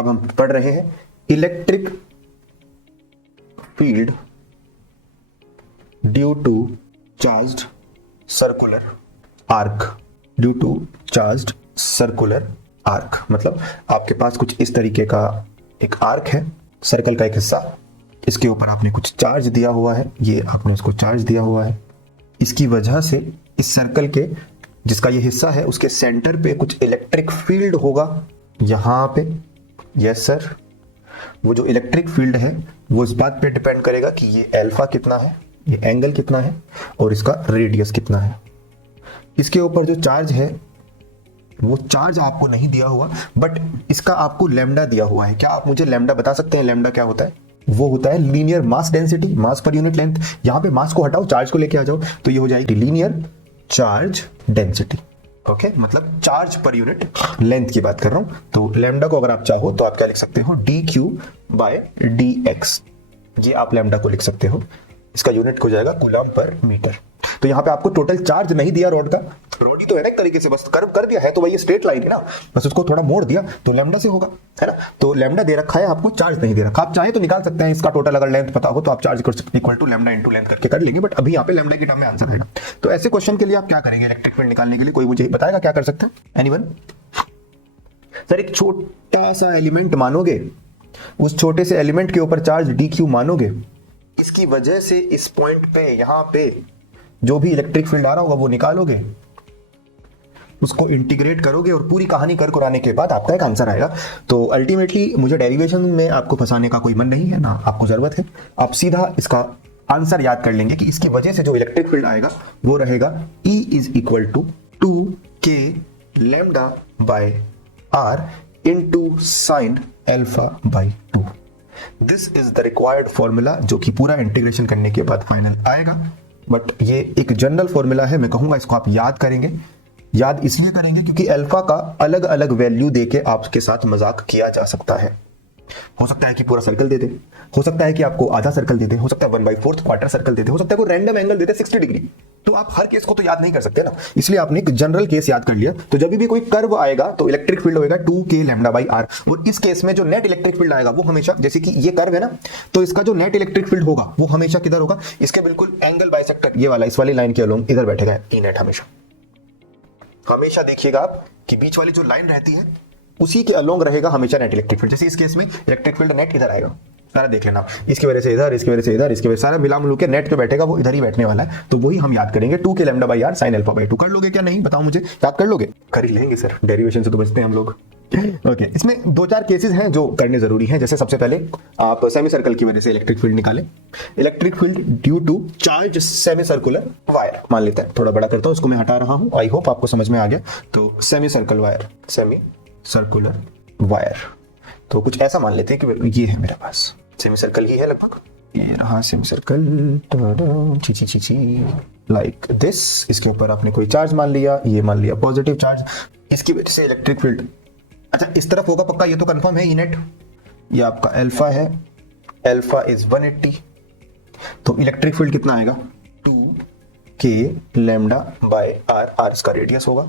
अब हम पढ़ रहे हैं electric field due to charged circular arc. Due to charged circular arc मतलब आपके पास कुछ इस तरीके का एक आर्क है, सर्कल का एक हिस्सा, इसके ऊपर आपने कुछ चार्ज दिया हुआ है, ये आपने इसको चार्ज दिया हुआ है। इसकी वजह से इस सर्कल के जिसका ये हिस्सा है उसके सेंटर पे कुछ इलेक्ट्रिक फील्ड होगा यहां पे। यस सर, वो जो इलेक्ट्रिक फील्ड है वो इस बात पे डिपेंड करेगा कि ये अल्फा कितना है, ये एंगल कितना है और इसका रेडियस कितना है। इसके ऊपर जो चार्ज है वो चार्ज आपको नहीं दिया हुआ, बट इसका आपको लैम्डा दिया हुआ है। क्या आप मुझे लैम्डा बता सकते हैं? लैम्डा क्या होता है? वो होता है लीनियर मास डेंसिटी, मास पर यूनिट लेंथ। यहां पे मास को हटाओ, चार्ज को लेके आ जाओ, तो ये हो जाएगी लीनियर चार्ज डेंसिटी। ओके, मतलब चार्ज पर यूनिट लेंथ की बात कर रहा हूं। तो लैम्डा को अगर आप चाहो तो आप क्या लिख सकते हो, dq/dx। ये आप लैम्डा को लिख सकते हो, इसका यूनिट हो जाएगा कूलम पर मीटर। तो यहाँ पे आपको टोटल चार्ज नहीं दिया रॉड का, रॉड ही तो है ना एक तरीके से, बस कर्व कर दिया है तो भाई ये स्ट्रेट लाइन है ना, बस उसको थोड़ा मोड़ दिया तो लैम्डा से होगा, है ना। तो लैम्डा दे रखा है, आपको चार्ज नहीं दे रखा। आप चाहे तो निकाल सकते हैं इसका टोटल, अगर लेंथ पता हो तो आप charge equal to lambda into length करके कर लेंगे, बट अभी यहाँ पे लैम्डा की टर्म में आंसर आएगा। तो ऐसे क्वेश्चन के लिए आप क्या करेंगे, इलेक्ट्रिक फील्ड निकालने के लिए कोई मुझे बताएगा क्या कर सकते हैं? एनीवन? सर एक छोटा सा एलिमेंट मानोगे, उस छोटे से एलिमेंट के ऊपर चार्ज dq मानोगे, इसकी वजह से इस पॉइंट पे यहाँ पे जो भी इलेक्ट्रिक फील्ड आ रहा होगा वो निकालोगे, उसको इंटीग्रेट करोगे और पूरी कहानी कर कराने के बाद आपका एक आंसर आएगा। तो अल्टीमेटली मुझे डेरिवेशन में आपको फंसाने का कोई मन नहीं है ना आपको जरूरत है, आप सीधा इसका आंसर याद कर लेंगे कि इसकी वजह से जो इलेक्ट्रिक फील्ड आएगा वो रहेगा E is equal to 2k lambda by r into sine alpha by 2। This is the required formula, जो कि पूरा इंटीग्रेशन करने के बाद फाइनल आएगा। बट ये एक जनरल फॉर्मूला है, मैं कहूंगा इसको आप याद करेंगे। याद इसलिए करेंगे क्योंकि अल्फा का अलग अलग वैल्यू देके आपके साथ मजाक किया जा सकता है। हो सकता है कि पूरा सर्कल दे दे, हो सकता है कि आपको आधा सर्कल दे दे, हो सकता है 1/4 क्वार्टर सर्कल दे दे, हो सकता है कोई रैंडम एंगल दे दे 60 डिग्री। तो आप हर केस को तो याद नहीं कर सकते ना, इसलिए आपने एक जनरल केस याद कर लिया। तो जब भी कोई कर्व आएगा तो इलेक्ट्रिक फील्ड होगा 2k लैम्डा बाई r, और इस केस में जो नेट इलेक्ट्रिक फील्ड आएगा वो हमेशा, जैसे कि ये कर्व है ना, तो इसका जो नेट इलेक्ट्रिक फील्ड होगा वो हमेशा किधर होगा, इसके बिल्कुल एंगल बाइसेक्टर, ये वाला, इस वाली लाइन के अलोंग इधर बैठेगा ई नेट। हमेशा हमेशा देखिएगा आप कि बीच वाली जो लाइन रहती है उसी के अलोंग रहेगा हमेशा नेट इलेक्ट्रिक फील्ड। जैसे इस केस में इलेक्ट्रिक फील्ड नेट इधर आएगा, सारा देख लेना, इसकी वजह से इधर, इसकी वजह से इधर, इसकी वजह से सारा मिला मिलू के नेट पे बैठेगा, वो इधर ही बैठने वाला है। तो वही हम याद करेंगे 2k lambda by r sin alpha by 2। कर लोगे क्या? नहीं बताओ मुझे, याद कर लोगे? कर ही लेंगे सर, डेरिवेशन से तो बचते हैं हम लोग। ओके, इसमें 2-4 केसेस हैं जो करने जरूरी हैं। जैसे सबसे पहले आप सेमी सर्कल की वजह से इलेक्ट्रिक फील्ड निकालें, electric field due to charge semi circular wire मान लेते हैं। थोड़ा बड़ा करता हूं, उसको मैं हटा रहा हूं, आई होप आपको समझ में आ गया। तो semi circle wire, semi circular wire, तो कुछ ऐसा मान लेते हैं कि ये है मेरे पास सेमी सर्कल ही है लगभग, ये रहा सेमी सर्कल, लाइक दिस। इसके ऊपर आपने कोई चार्ज मान लिया, ये मान लिया पॉजिटिव चार्ज, इसकी वजह से इलेक्ट्रिक फील्ड अच्छा इस तरफ होगा पक्का, ये तो कंफर्म है। ई नेट ये आपका अल्फा है, अल्फा इज 180, तो इलेक्ट्रिक फील्ड कितना आएगा 2k lambda by r, r इसका रेडियस होगा,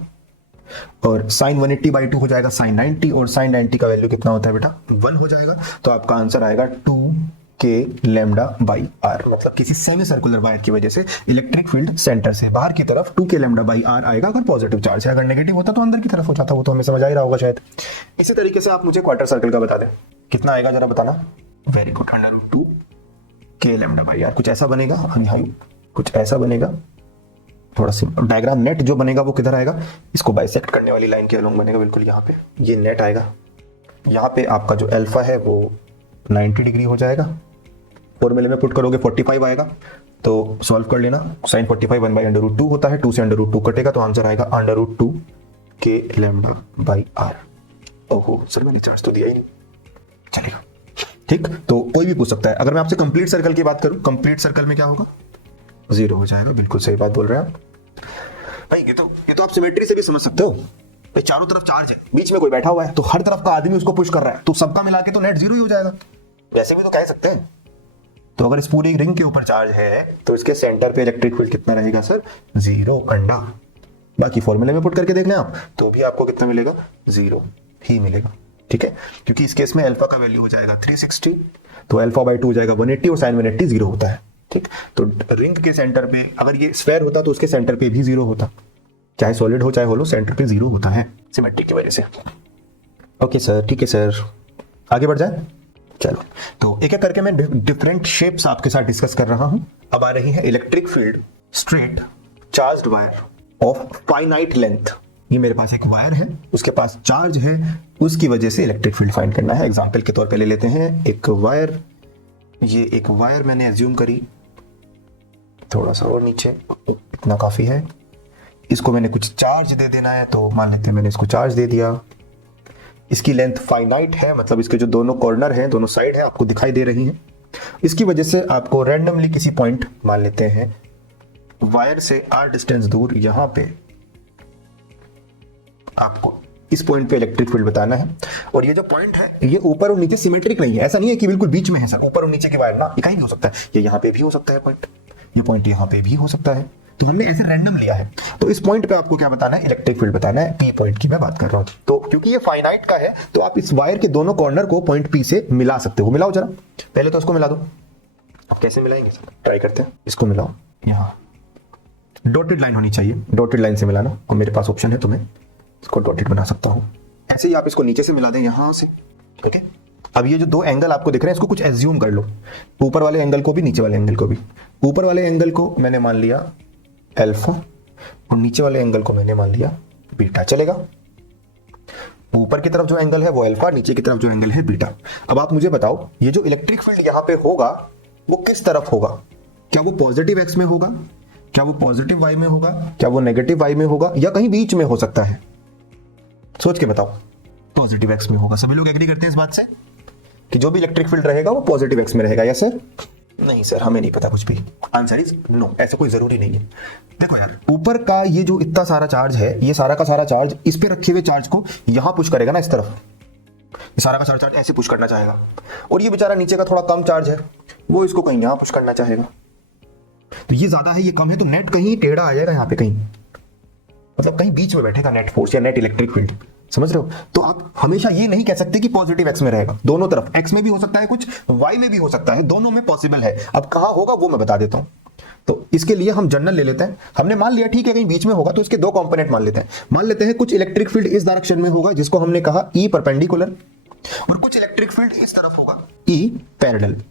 और साइन 180/2 हो जाएगा साइन 90, और साइन 90 का वैल्यू कितना होता है बेटा 1 हो जाएगा। तो आपका आंसर आएगा 2k लैम्डा बाई r। मतलब किसी सेमी सर्कुलर वायर की वजह से इलेक्ट्रिक फील्ड सेंटर से बाहर की तरफ 2k लैम्डा बाई r आएगा अगर पॉजिटिव चार्ज है, अगर नेगेटिव होता तो अंदर की तरफ हो जाता। वो तो हमें समझ आ ही रहा होगा शायद। इसी तरीके से आप मुझे क्वार्टर सर्कल का बता दें, कितना आएगा जरा बताना। Very good, √2k lambda by r। कुछ ऐसा बनेगा, हाँ कुछ ऐसा बनेगा। थोड़ा सा डायग्राम नेट जो बनेगा वो किधर आएगा, इसको बाइसेक्ट करने वाली लाइन के अलोंग बनेगा, बिल्कुल यहाँ पे ये नेट आएगा। यहाँ पे आपका जो अल्फा है वो 90 डिग्री हो जाएगा, फॉर्मूले में पुट करोगे 45 आएगा, तो सॉल्व कर लेना। साइन 45 1/√2 होता है, 2 से √2 कटेगा, तो आंसर आएगा √2k लैम्डा बाई r। ओहो सर मैंने चार्ज तो दिया ही नहीं, चलेगा ठीक। तो कोई भी पूछ सकता है। अगर मैं आपसे कंप्लीट सर्कल की बात करूं, कंप्लीट सर्कल में क्या होगा 0 हो जाएगा। बिल्कुल सही बात बोल रहे हैं आप भाई। ये तो आप सिमेट्री से भी समझ सकते हो भाई, चारों तरफ चार्ज है, बीच में कोई बैठा हुआ है, तो हर तरफ का आदमी उसको पुश कर रहा है, तो सबका मिला के तो नेट 0 ही हो जाएगा। वैसे भी तो कह सकते हैं। तो अगर इस पूरी रिंग के ऊपर चार्ज है तो इसके सेंटर पे इलेक्ट्रिक फील्ड कितना रहेगा सर 0 अंडा। बाकी फॉर्मूले में पुट करके देख लें आप, तो भी आपको कितना मिलेगा 0 ही मिलेगा। ठीक है, क्योंकि इस केस में अल्फा का वैल्यू हो जाएगा 360, तो अल्फा बाई 2 हो जाएगा 180 और साइन 180 जीरो होता है। ठीक, तो रिंग के सेंटर पे अगर ये स्फेयर होता तो उसके सेंटर पे भी जीरो होता, चाहे सॉलिड हो चाहे होलो, सेंटर पे जीरो होता है सिमेट्री की वजह से। ओके सर, ठीक है सर, आगे बढ़ जाए। चलो, तो एक एक करके मैं डिफरेंट शेप्स आपके साथ डिस्कस कर रहा हूं। अब आ रही है electric field straight charged wire of finite length. ये मेरे पास एक वायर है, उसके पास चार्ज है, उसकी वजह से इलेक्ट्रिक फील्ड फाइंड करना है। एग्जांपल के तौर पे ले लेते हैं एक वायर, ये एक वायर मैंने एज्यूम करी, थोड़ा सा और नीचे, इतना काफी है। इसको मैंने कुछ चार्ज दे देना है, तो मान लेते हैं मैंने इसको चार्ज दे दिया। इसकी लेंथ फाइनाइट है, मतलब इसके जो दोनों कॉर्नर हैं, दोनों साइड हैं, आपको दिखाई दे रही हैं। इसकी वजह से आपको रैंडमली किसी पॉइंट मान लेते हैं वायर से r डिस्टेंस दूर, यहां पे आपको इस पॉइंट पे इलेक्ट्रिक फील्ड बताना है। और ये जो पॉइंट है ये ऊपर और नीचे सिमेट्रिक नहीं है, ऐसा नहीं है कि बिल्कुल बीच में है सर ऊपर और नीचे की वायर ना, ये कहीं भी हो सकता है, ये यहाँ पे भी हो सकता है पॉइंट, ये पॉइंट यहाँ पे भी हो सकता है, तो हमने ऐसे रैंडम लिया है। तो इस पॉइंट पे आपको क्या बताना है, इलेक्ट्रिक फील्ड बताना है, पी पॉइंट की मैं बात कर रहा हूँ। तो क्योंकि ये फाइनाइट का है तो आप इस वायर के दोनों कॉर्नर को पॉइंट पी से मिला सकते हो। मिलाओ जरा, पहले तो इसको मिला दो। आप कैसे मिलाएंगे सर, ट्राई करते हैं। इसको मिलाओ, यहाँ डॉटेड लाइन होनी चाहिए, डॉटेड लाइन से मिलाना, और मेरे पास ऑप्शन है तो मैं इसको डॉटेड बना सकता हूँ। ऐसे ही आप इसको नीचे से मिला दें यहाँ से। ओके, अब ये जो दो एंगल आपको दिख रहे हैं इसको कुछ एज्यूम कर लो, ऊपर वाले एंगल को भी नीचे वाले एंगल को भी। ऊपर वाले एंगल को मैंने मान लिया अल्फा और नीचे वाले एंगल को मैंने मान लिया बीटा। चलेगा, ऊपर की तरफ जो एंगल है वो अल्फा, नीचे की तरफ जो एंगल है बीटा। अब आप मुझे बताओ ये जो इलेक्ट्रिक फील्ड यहाँ पे होगा वो किस तरफ होगा, क्या वो पॉजिटिव एक्स में होगा, क्या वो पॉजिटिव वाई में होगा, क्या वो नेगेटिव वाई में होगा, या कहीं बीच में हो सकता है? सोच के बताओ। पॉजिटिव एक्स में होगा। सभी लोग एग्री करते हैं इस बात से कि जो भी इलेक्ट्रिक फील्ड रहेगा वो पॉजिटिव एक्स में रहेगा, या सर? नहीं सर, हमें नहीं पता कुछ भी। आंसर इज नो, ऐसा कोई जरूरी नहीं है। देखो यार, ऊपर का ये जो इतना सारा चार्ज है, ये सारा का सारा चार्ज इस पे रखे हुए चार्ज को यहां पुश करेगा ना, इस तरफ। ये सारा का सारा चार्ज ऐसे पुश करना चाहेगा, और ये बेचारा नीचे का थोड़ा कम चार्ज है, वो इसको कहीं यहां पुश करना चाहेगा। तो ये ज्यादा है, ये कम है, तो नेट कहीं टेढ़ा आ जाएगा यहाँ पे कहीं, मतलब कहीं बीच में बैठेगा नेट फोर्स या नेट इलेक्ट्रिक फील्ड। समझ रहे हो? तो आप हमेशा ये नहीं कह सकते कि पॉजिटिव एक्स में रहेगा, दोनों तरफ, एक्स में भी हो सकता है कुछ, वाई में भी हो सकता है, दोनों में पॉसिबल है। अब कहां होगा वो मैं बता देता हूं। तो इसके लिए हम जनरल ले लेते हैं। हमने मान लिया ठीक है कहीं बीच में होगा, तो इसके दो कंपोनेंट मान लेते हैं। मान लेते हैं कुछ इलेक्ट्रिक फील्ड इस डायरेक्शन में होगा जिसको हमने कहा ई परपेंडिकुलर, और कुछ इलेक्ट्रिक फील्ड इस तरफ होगा ई पैरेलल।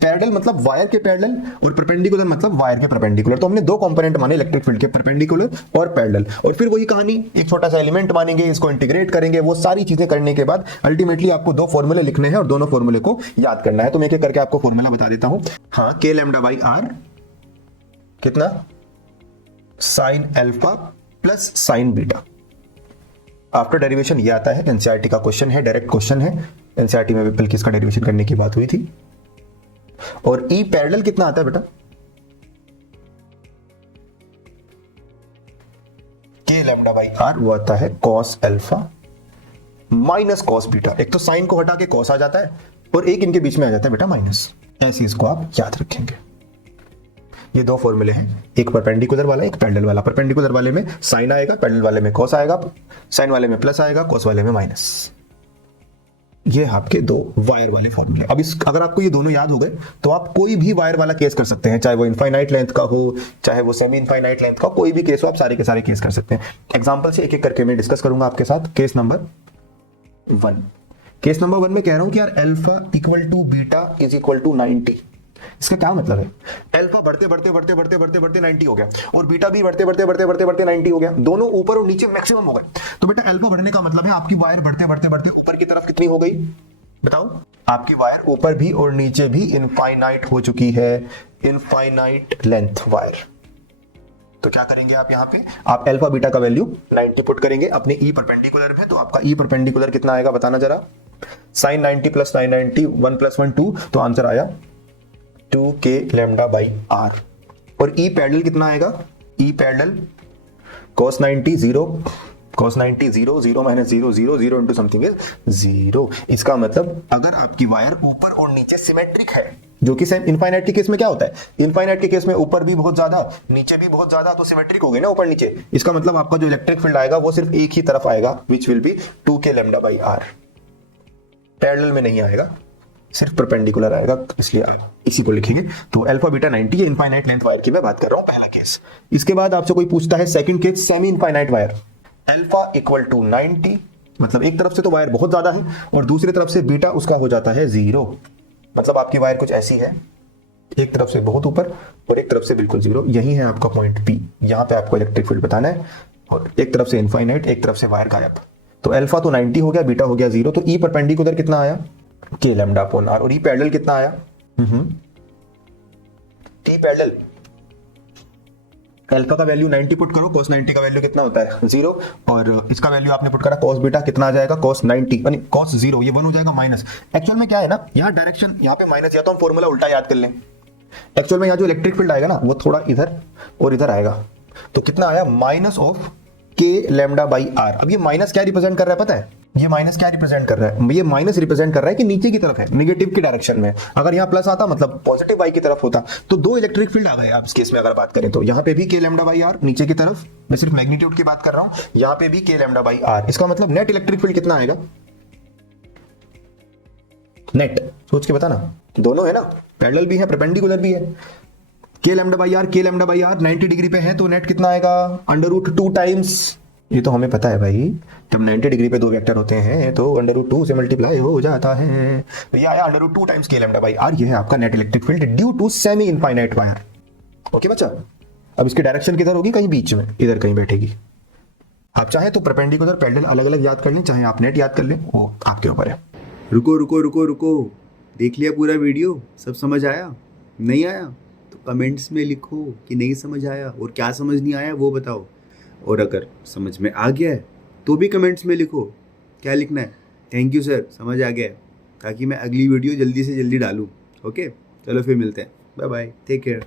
पैरेलल मतलब वायर के पैरेलल, और परपेंडिकुलर मतलब वायर के परपेंडिकुलर। तो हमने दो कंपोनेंट माने इलेक्ट्रिक फील्ड के, परपेंडिकुलर और पैरेलल। और फिर वही कहानी, एक छोटा सा एलिमेंट मानेंगे, इसको इंटीग्रेट करेंगे, वो सारी चीजें करने के बाद अल्टीमेटली आपको दो फॉर्मूले लिखने हैं और दोनों फॉर्मूले को याद करना है। तो मैं एक एक करके आपको फॉर्मूला बता देता हूं। हाँ, के लैम्डा बाई आर कितना, sine alpha plus sign beta. After derivation ये आता है, एनसीईआरटी का क्वेश्चन है, डायरेक्ट क्वेश्चन है। एनसीईआरटी में भी बल्कि इसका डेरिवेशन करने की बात हुई थी। और ई पैरेलल कितना आता है बेटा, के लैम्डा बाई आर, वो आता है cos alpha minus cos beta. एक तो साइन को हटा के कॉस आ जाता है, और एक इनके बीच में आ जाता है बेटा माइनस। ऐसे इसको आप याद रखेंगे। ये दो फॉर्मूले हैं, एक परपेंडिकुलर वाला, एक पैरेलल वाला। परपेंडिकुलर वाले में साइन आएगा, पैरेलल वाले में कॉस आएगा, साइन वाले में प्लस आएगा, कॉस वाले में माइनस। ये आपके दो वायर वाले फॉर्मूले। अब अगर आपको ये दोनों याद हो गए तो आप कोई भी वायर वाला केस कर सकते हैं, चाहे वो इनफाइनाइट लेंथ का हो, चाहे वो सेमी इनफाइनाइट लेंथ का, कोई भी केस हो, आप सारे के सारे केस कर सकते हैं। एग्जांपल से एक एक करके मैं डिस्कस करूंगा आपके साथ। केस नंबर 1, केस नंबर 1 में कह रहा हूं कि यार alpha equal to beta is equal to 90। इसका क्या मतलब है, अल्फा बढ़ते बढ़ते बढ़ते बढ़ते बढ़ते बढ़ते 90 हो गया, और बीटा भी बढ़ते बढ़ते बढ़ते बढ़ते बढ़ते 90 हो गया, दोनों ऊपर और नीचे मैक्सिमम हो गए। तो बेटा अल्फा बढ़ने का मतलब है आपकी वायर बढ़ते बढ़ते बढ़ते ऊपर की तरफ कितनी हो गई, बताओ? आपकी वायर ऊपर भी और नीचे भी इनफाइनाइट हो चुकी है, इनफाइनाइट लेंथ वायर। तो क्या करेंगे आप यहाँ पे, आप अल्फा बीटा का वैल्यू 90 पुट करेंगे अपने ई परपेंडिकुलर में। तो आपका ई परपेंडिकुलर कितना आएगा बताना जरा, साइन 90 प्लस साइन 90, 1 प्लस 1 2, तो आंसर आया 2k लैम्डा बाई आर। और ई पैरेलल कितना आएगा, E parallel cos 90 0, cos 90 0, 0 minus 0 0, 0 into something is 0। इसका मतलब अगर आपकी वायर ऊपर और नीचे सिमेट्रिक है, जो कि इनफाइनाइट के केस में क्या होता है, इनफाइनाइट के केस में ऊपर भी बहुत ज्यादा नीचे भी बहुत ज्यादा, तो सिमेट्रिक हो गई ना ऊपर नीचे। इसका मतलब आपका जो इलेक्ट्रिक फील्ड आएगा वो सिर्फ एक ही तरफ आएगा, which will be 2k lambda by R. Parallel में नहीं आएगा, सिर्फ परपेंडिकुलर आएगा, इसलिए आप इसी को लिखेंगे। तो अल्फा बीटा 90 ये इनफाइनाइट लेंथ वायर की मैं बात कर रहा हूं, पहला केस। इसके बाद आपसे कोई पूछता है second case, semi infinite wire, alpha equal to 90, मतलब एक तरफ से तो वायर बहुत ज्यादा है और दूसरी तरफ से बीटा उसका हो जाता है 0, मतलब आपकी वायर कुछ ऐसी है, एक तरफ से बहुत ऊपर और एक तरफ से बिल्कुल 0। यही है आपका पॉइंट P, यहां पे आपको इलेक्ट्रिक फील्ड बताना है, और एक तरफ से इनफाइनाइट, एक तरफ से वायर गायब। तो अल्फा तो 90 हो गया, बीटा हो गया 0, तो E परपेंडिकुलर कितना आया, K लैम्डा अपॉन R, और E पैरेलल कितना आया, T पैरेलल, अल्फा का वैल्यू 90 पुट करो, cos 90 का वैल्यू कितना होता है 0, और इसका वैल्यू आपने पुट करा cos बीटा, कितना आ जाएगा cos 90 यानी cos 0, ये 1 हो जाएगा माइनस। एक्चुअल में क्या है ना, यहाँ डायरेक्शन यहाँ पे माइनस, या तो हम फॉर्मूला उल्टा याद कर लें। एक्चुअल में यहाँ जो इलेक्ट्रिक फील्ड आएगा ना वो थोड़ा इधर और इधर आएगा, तो कितना आया minus of K lambda by R। अब ये माइनस क्या रिप्रेजेंट कर रहा है पता है, ये माइनस क्या रिप्रेजेंट कर रहा है, ये माइनस रिप्रेजेंट कर रहा है कि नीचे की तरफ है, नेगेटिव की डायरेक्शन में। अगर यहाँ प्लस आता मतलब पॉजिटिव y की तरफ होता, तो दो इलेक्ट्रिक फील्ड आ गए। आप इस केस में अगर बात करें तो यहाँ पे भी K लैम्डा बाई R नीचे की तरफ, मैं सिर्फ मैग्नीट्यूड की बात कर रहा हूँ, यहाँ पे भी K लैम्डा बाई R। इसका मतलब नेट इलेक्ट्रिक फील्ड कितना आएगा, नेट सोच के बताना, दोनों है ना, पैरेलल भी है परपेंडिकुलर भी है। K lambda by R 90 degree पे है, तो नेट कितना आएगा √2 टाइम्स, ये तो हमें पता है भाई, जब 90 डिग्री पे दो वेक्टर होते हैं तो √2 से मल्टीप्लाई हो जाता है, तो ये आया √2 times K lambda by R। ये है आपका net electric field due to semi infinite wire. Okay बच्चा, अब इसकी डायरेक्शन किधर होगी, कहीं बीच में, इधर कहीं बैठेगी। आप चाहे तो परपेंडिकुलर पैरेलल अलग अलग याद कर लें, चाहे आप नेट याद कर लें, वो आपके ऊपर है। रुको रुको रुको रुको, देख लिया पूरा वीडियो, सब समझ आया? नहीं आया तो कमेंट्स में लिखो कि नहीं समझ आया, और क्या समझ नहीं आया वो बताओ, और अगर समझ में आ गया है तो भी कमेंट्स में लिखो। क्या लिखना है, थैंक यू सर समझ आ गया है, ताकि मैं अगली वीडियो जल्दी से जल्दी डालूँ। ओके चलो फिर मिलते हैं, बाय बाय, टेक केयर।